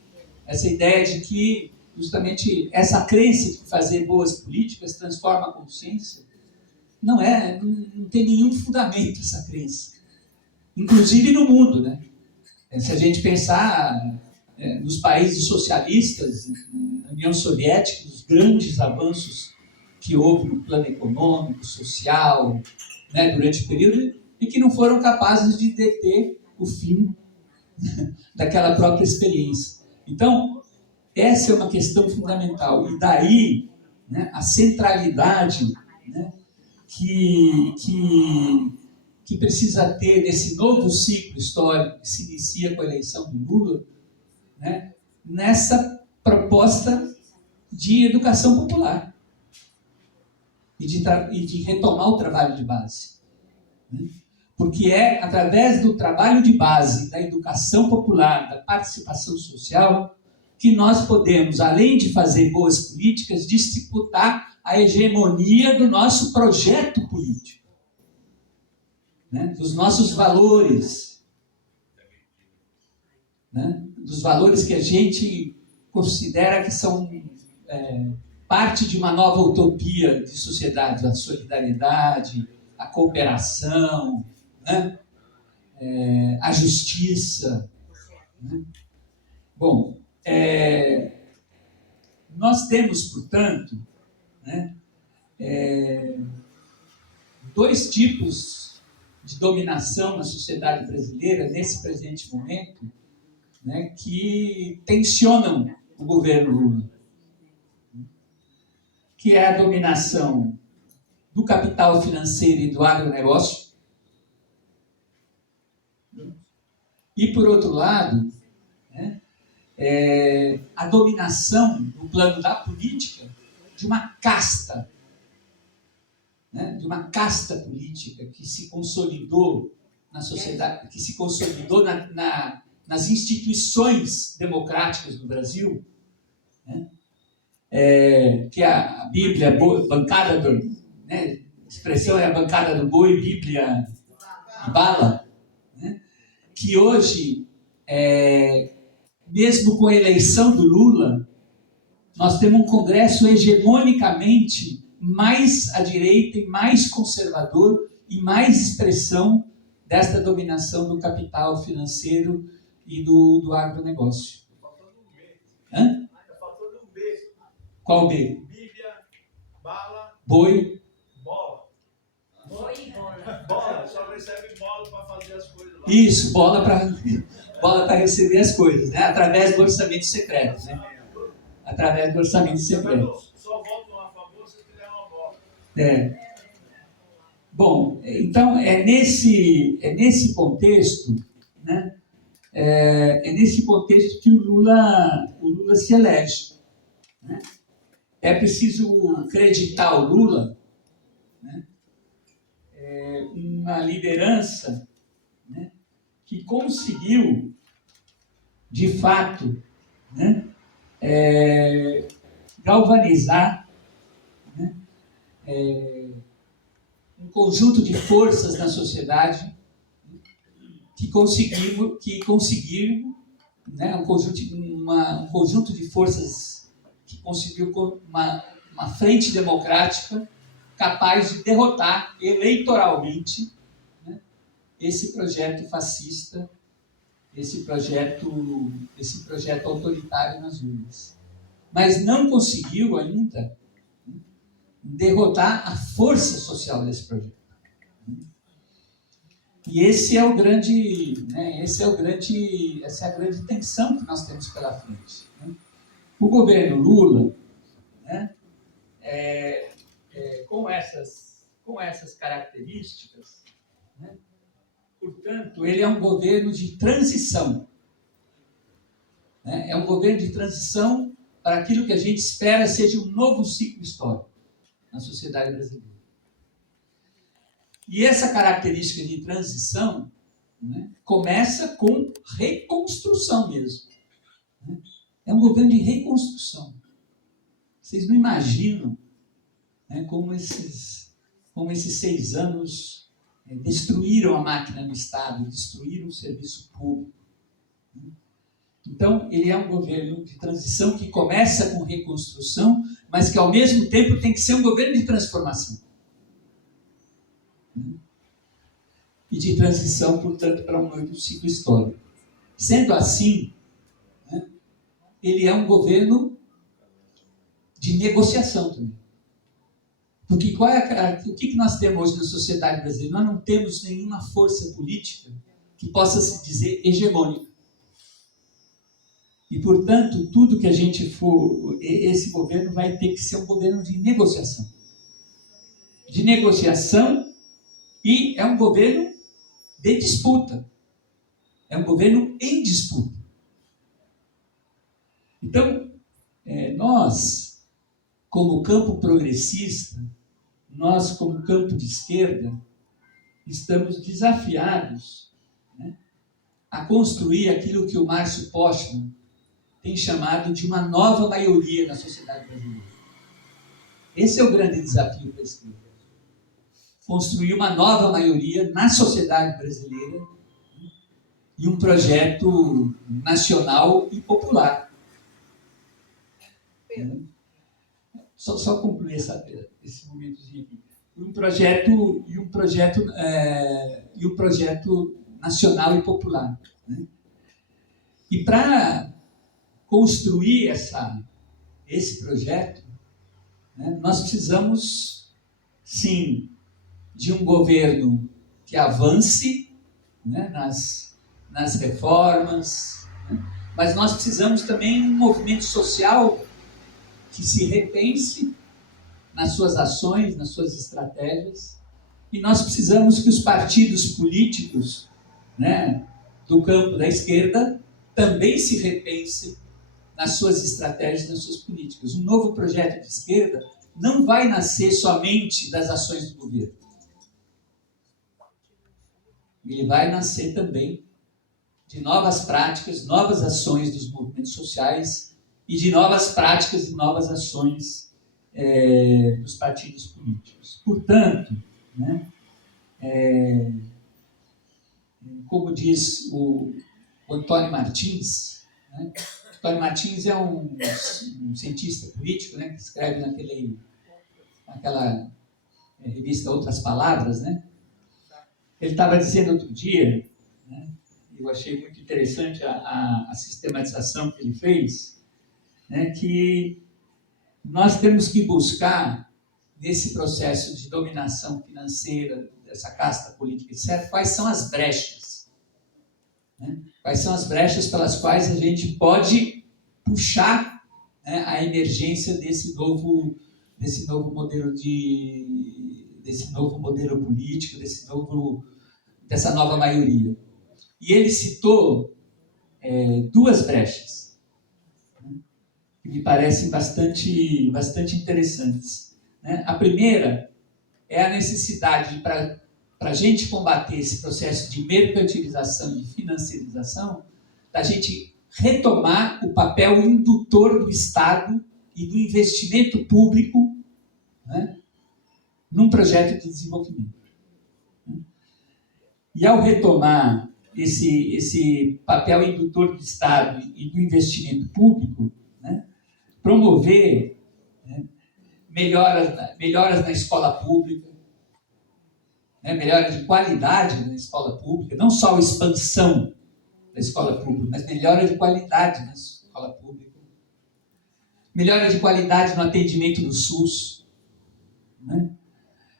Essa ideia de que justamente essa crença de que fazer boas políticas transforma a consciência, não tem nenhum fundamento essa crença. Inclusive no mundo, né? Se a gente pensar nos países socialistas, na União Soviética, os grandes avanços que houve no plano econômico, social, né, durante o período, e que não foram capazes de deter o fim daquela própria experiência. Então, essa é uma questão fundamental. E daí, né, a centralidade, né, que precisa ter nesse novo ciclo histórico que se inicia com a eleição do Lula, né, nessa proposta de educação popular e de retomar o trabalho de base. Né? Porque é através do trabalho de base, da educação popular, da participação social, que nós podemos, além de fazer boas políticas, disputar a hegemonia do nosso projeto político, né? Dos nossos valores, né? Dos valores que a gente considera que são parte de uma nova utopia de sociedade, a solidariedade, a cooperação, né? A justiça. Né? Bom, nós temos, portanto, né, dois tipos de dominação na sociedade brasileira, nesse presente momento, né, que tensionam o governo Lula, que é a dominação do capital financeiro e do agronegócio, e, por outro lado, né, a dominação no plano da política de uma casta, né, de uma casta política que se consolidou na sociedade, que se consolidou nas instituições democráticas do Brasil, né, que a Bíblia, bancada do, né, a expressão é a bancada do boi, Bíblia e bala, né, que hoje, mesmo com a eleição do Lula, nós temos um Congresso hegemonicamente mais à direita e mais conservador e mais expressão desta dominação do capital financeiro e do agronegócio. Hã? Faltou um B. Qual B? Bíblia, bala, Boi. bola. Bola, só recebe bola para fazer as coisas lá. Isso, bola para receber as coisas, né? Através do orçamento secreto, né? Através do orçamento secreto. Só votam a favor se tiver uma bola. Bom, então é nesse contexto, né? É nesse contexto que o Lula se elege, né? É preciso acreditar ao Lula, né? Uma liderança, né, que conseguiu, de fato, né, galvanizar, né, um conjunto de forças na sociedade que conseguiram, né, um conjunto de forças que conseguiu uma frente democrática capaz de derrotar eleitoralmente, né, esse projeto fascista, esse projeto autoritário nas urnas. Mas não conseguiu ainda derrotar a força social desse projeto. E essa é a grande tensão que nós temos pela frente, né? O governo Lula, né, com essas características, né, portanto, ele é um governo de transição, né? É um governo de transição para aquilo que a gente espera seja um novo ciclo histórico na sociedade brasileira. E essa característica de transição, né, começa com reconstrução mesmo, né? É um governo de reconstrução. Vocês não imaginam, né, como esses 6 anos destruíram a máquina do Estado, destruíram o serviço público. Então, ele é um governo de transição que começa com reconstrução, mas que, ao mesmo tempo, tem que ser um governo de transformação. E de transição, portanto, para um novo ciclo histórico. Sendo assim, né, ele é um governo de negociação também. Porque o que nós temos hoje na sociedade brasileira? Nós não temos nenhuma força política que possa se dizer hegemônica. E, portanto, tudo que a gente for, esse governo vai ter que ser um governo de negociação. De negociação, e é um governo de disputa. É um governo em disputa. Então, nós, como campo progressista, nós, como campo de esquerda, estamos desafiados, né, a construir aquilo que o Márcio Postman tem chamado de uma nova maioria na sociedade brasileira. Esse é o grande desafio da esquerda. Construir uma nova maioria na sociedade brasileira, né, e um projeto nacional e popular. Só concluir esse momentozinho aqui. Um projeto nacional e popular, né? E para construir esse projeto, né, nós precisamos sim, de um governo que avance, né, nas reformas, né? Mas nós precisamos também de um movimento social que se repense nas suas ações, nas suas estratégias, e nós precisamos que os partidos políticos, né, do campo da esquerda também se repensem nas suas estratégias, nas suas políticas. Um novo projeto de esquerda não vai nascer somente das ações do governo. Ele vai nascer também de novas práticas, novas ações dos movimentos sociais e de novas práticas e novas ações dos partidos políticos. Portanto, né, como diz o Antônio Martins, né, Antônio Martins é um cientista político, né, que escreve naquela revista Outras Palavras, né? Ele estava dizendo outro dia, né, eu achei muito interessante a sistematização que ele fez, né, que nós temos que buscar, nesse processo de dominação financeira, dessa casta política, etc., quais são as brechas, né? Quais são as brechas pelas quais a gente pode puxar, né, a emergência desse novo modelo desse novo modelo político, dessa nova maioria. E ele citou duas brechas, né, que me parecem bastante interessantes, né? A primeira é a necessidade, para a gente combater esse processo de mercantilização e de financiarização, da gente retomar o papel indutor do Estado e do investimento público, né, num projeto de desenvolvimento. E ao retomar esse papel indutor do Estado e do investimento público, né, promover, né, melhoras na escola pública, né, melhora de qualidade na escola pública, não só a expansão da escola pública, mas melhora de qualidade na escola pública, melhora de qualidade no atendimento do SUS, né,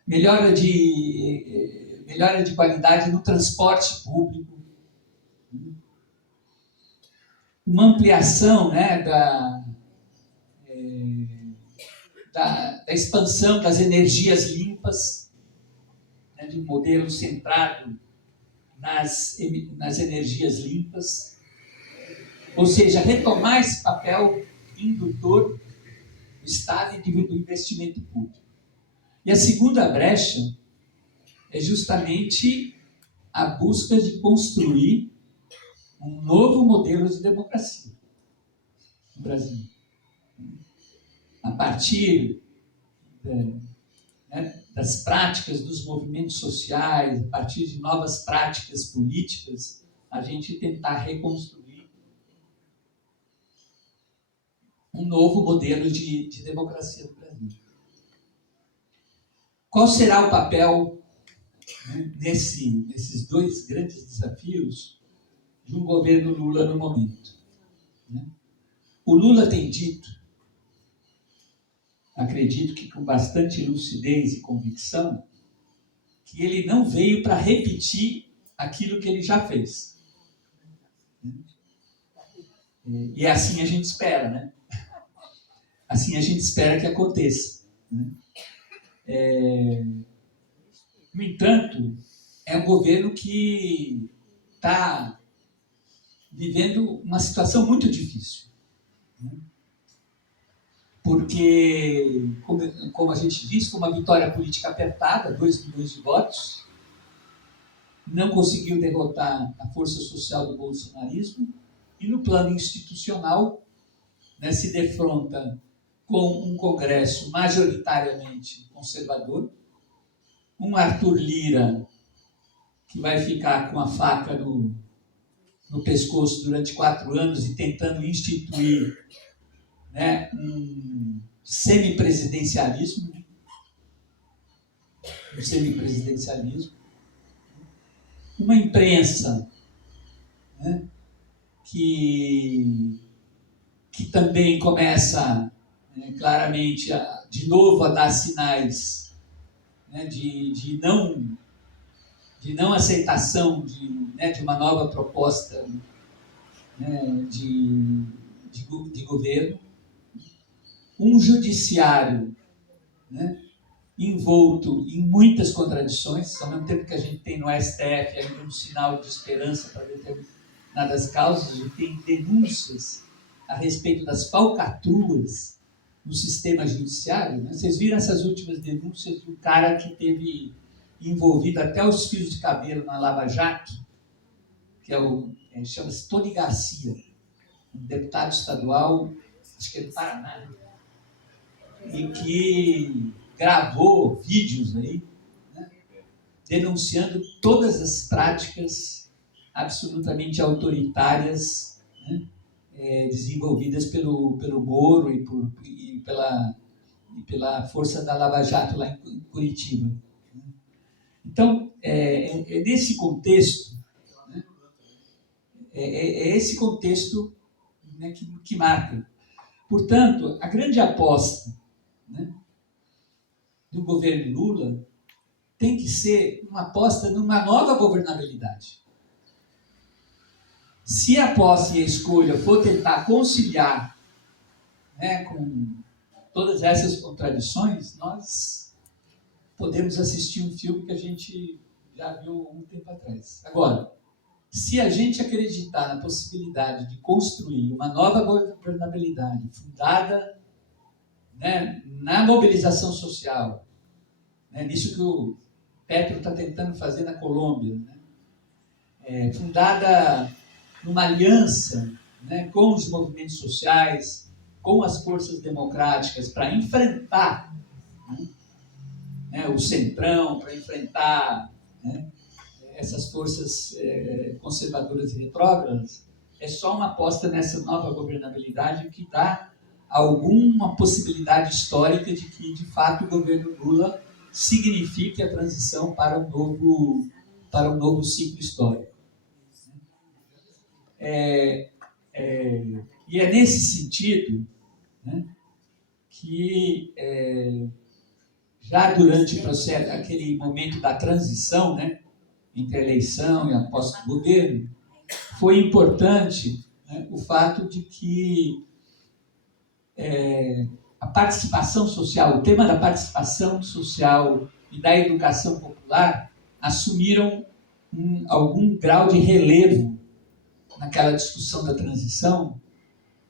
melhora de qualidade no transporte público, uma ampliação, né, da expansão das energias limpas, né, de um modelo centrado nas energias limpas, ou seja, retomar esse papel indutor do Estado e do investimento público. E a segunda brecha é justamente a busca de construir um novo modelo de democracia no Brasil. A partir das práticas dos movimentos sociais, a partir de novas práticas políticas, a gente tentar reconstruir um novo modelo de democracia no Brasil. Qual será o papel, né, nesses dois grandes desafios de um governo Lula no momento, né? O Lula tem dito, acredito que com bastante lucidez e convicção, que ele não veio para repetir aquilo que ele já fez. E assim a gente espera, né? Assim a gente espera que aconteça, né? No entanto, é um governo que está vivendo uma situação muito difícil, né? Porque, como a gente disse, foi uma vitória política apertada, 2 milhões de votos, não conseguiu derrotar a força social do bolsonarismo, e no plano institucional, né, se defronta com um Congresso majoritariamente conservador, um Arthur Lira que vai ficar com a faca no pescoço durante 4 anos e tentando instituir, né, um semipresidencialismo, uma imprensa, né, que também começa, né, claramente de novo a dar sinais né, de não aceitação de uma nova proposta, né, de governo, um judiciário, né, envolto em muitas contradições, ao mesmo tempo que a gente tem no STF ainda um sinal de esperança para determinadas causas, a gente tem denúncias a respeito das falcatruas no sistema judiciário. Né? Vocês viram essas últimas denúncias do cara que teve envolvido até os fios de cabelo na Lava Jato, que chama-se Tony Garcia, um deputado estadual, acho que é do Paraná, e que gravou vídeos aí, né, denunciando todas as práticas absolutamente autoritárias, né, desenvolvidas pelo Moro e pela força da Lava Jato lá em Curitiba. Então, é nesse contexto, né, é esse contexto, né, que marca. Portanto, a grande aposta, né, do governo Lula tem que ser uma aposta numa nova governabilidade. Se a posse e a escolha for tentar conciliar, né, com todas essas contradições, nós podemos assistir um filme que a gente já viu um tempo atrás. Agora, se a gente acreditar na possibilidade de construir uma nova governabilidade fundada, né, na mobilização social, né, nisso que o Petro está tentando fazer na Colômbia, né, fundada numa aliança, né, com os movimentos sociais, com as forças democráticas, para enfrentar, né, o centrão, para enfrentar, né, essas forças conservadoras e retrógradas, é só uma aposta nessa nova governabilidade que dá alguma possibilidade histórica de que, de fato, o governo Lula signifique a transição para um novo ciclo histórico. E é nesse sentido, né, que já durante o processo, aquele momento da transição, né, entre a eleição e a posse do governo, foi importante, né, o fato de que a participação social, o tema da participação social e da educação popular assumiram algum grau de relevo naquela discussão da transição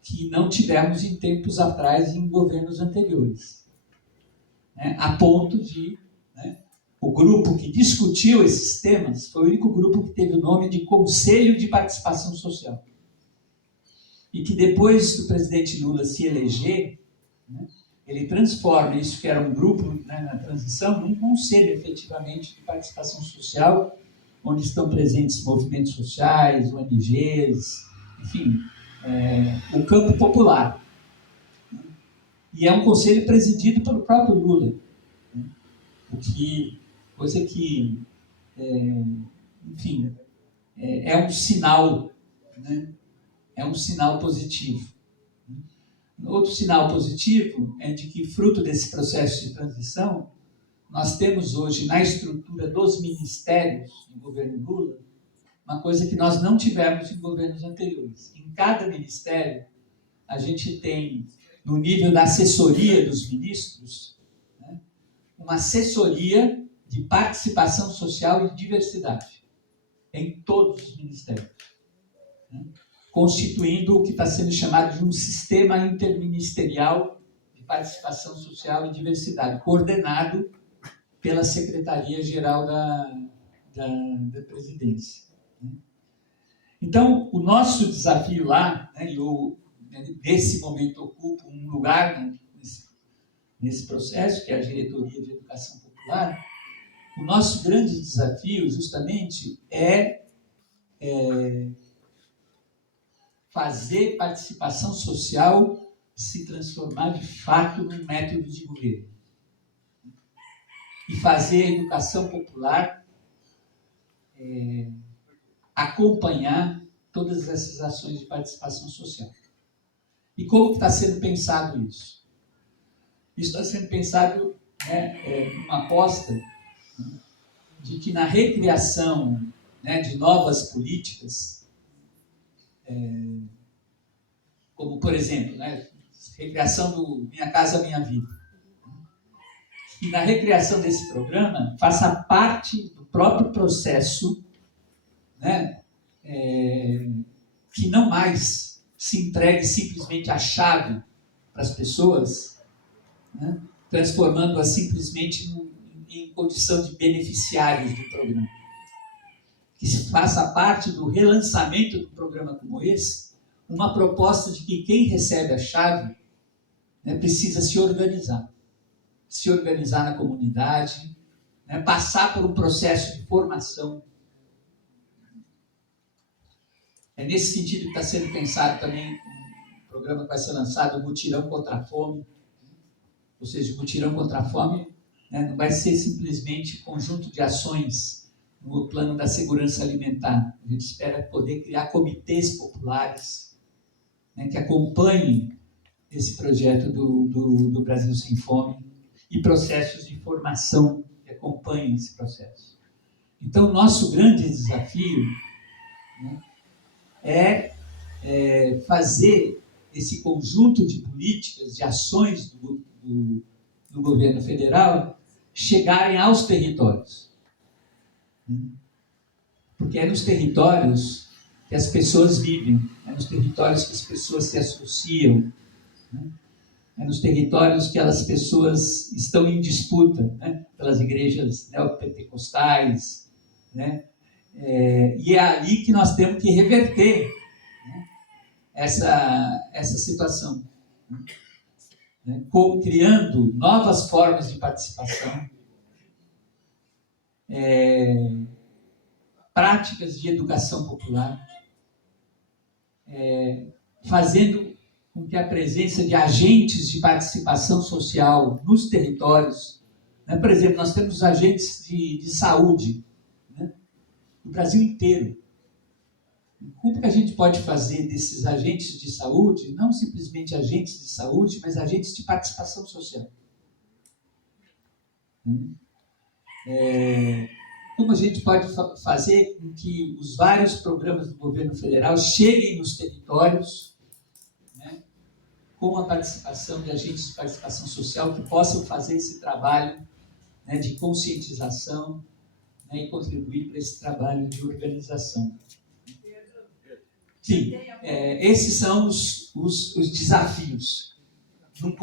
que não tivemos em tempos atrás em governos anteriores, né, a ponto de, né, o grupo que discutiu esses temas foi o único grupo que teve o nome de Conselho de Participação Social. E que depois do presidente Lula se eleger, né, ele transforma isso que era um grupo, né, na transição num conselho, efetivamente, de participação social, onde estão presentes movimentos sociais, ONGs, enfim, o campo popular. E é um conselho presidido pelo próprio Lula, né, coisa que, enfim, é um sinal, né, é um sinal positivo. Outro sinal positivo é de que, fruto desse processo de transição, nós temos hoje na estrutura dos ministérios do governo Lula uma coisa que nós não tivemos em governos anteriores. Em cada ministério, a gente tem, no nível da assessoria dos ministros, né, uma assessoria de participação social e diversidade em todos os ministérios, né, constituindo o que está sendo chamado de um sistema interministerial de participação social e diversidade, coordenado pela Secretaria-Geral da Presidência. Então, o nosso desafio lá, né, eu, nesse momento, ocupo um lugar, né, nesse processo, que é a Diretoria de Educação Popular. O nosso grande desafio, justamente, é fazer participação social se transformar, de fato, num método de governo. E fazer a educação popular acompanhar todas essas ações de participação social. E como está sendo pensado isso? Isso está sendo pensado né, uma aposta, né, de que na recriação, né, de novas políticas, como, por exemplo, né, recriação do Minha Casa Minha Vida, e na recriação desse programa faça parte do próprio processo, né, que não mais se entregue simplesmente a chave para as pessoas, né, transformando-as simplesmente em condição de beneficiários do programa. Que se faça parte do relançamento do programa como esse, uma proposta de que quem recebe a chave, né, precisa se organizar na comunidade, né, passar por um processo de formação. É nesse sentido que está sendo pensado também um programa que vai ser lançado, o Mutirão contra a Fome. Ou seja, o Mutirão contra a Fome, né, não vai ser simplesmente um conjunto de ações no plano da segurança alimentar. A gente espera poder criar comitês populares, né, que acompanhem esse projeto do Brasil Sem Fome e processos de formação que acompanhem esse processo. Então, o nosso grande desafio, né, é fazer esse conjunto de políticas, de ações do governo federal chegarem aos territórios. Porque é nos territórios que as pessoas vivem, é nos territórios que as pessoas se associam, né? É nos territórios que as pessoas estão em disputa, né, pelas igrejas neopentecostais, né? E é ali que nós temos que reverter, né, essa situação, né, criando novas formas de participação, práticas de educação popular, fazendo com que a presença de agentes de participação social nos territórios, né? Por exemplo, nós temos agentes de saúde, né, no Brasil inteiro. Como que a gente pode fazer desses agentes de saúde, não simplesmente agentes de saúde, mas agentes de participação social? Como a gente pode fazer com que os vários programas do governo federal cheguem nos territórios, né, com a participação de agentes de participação social que possam fazer esse trabalho, né, de conscientização, né, e contribuir para esse trabalho de organização. Sim, esses são os desafios.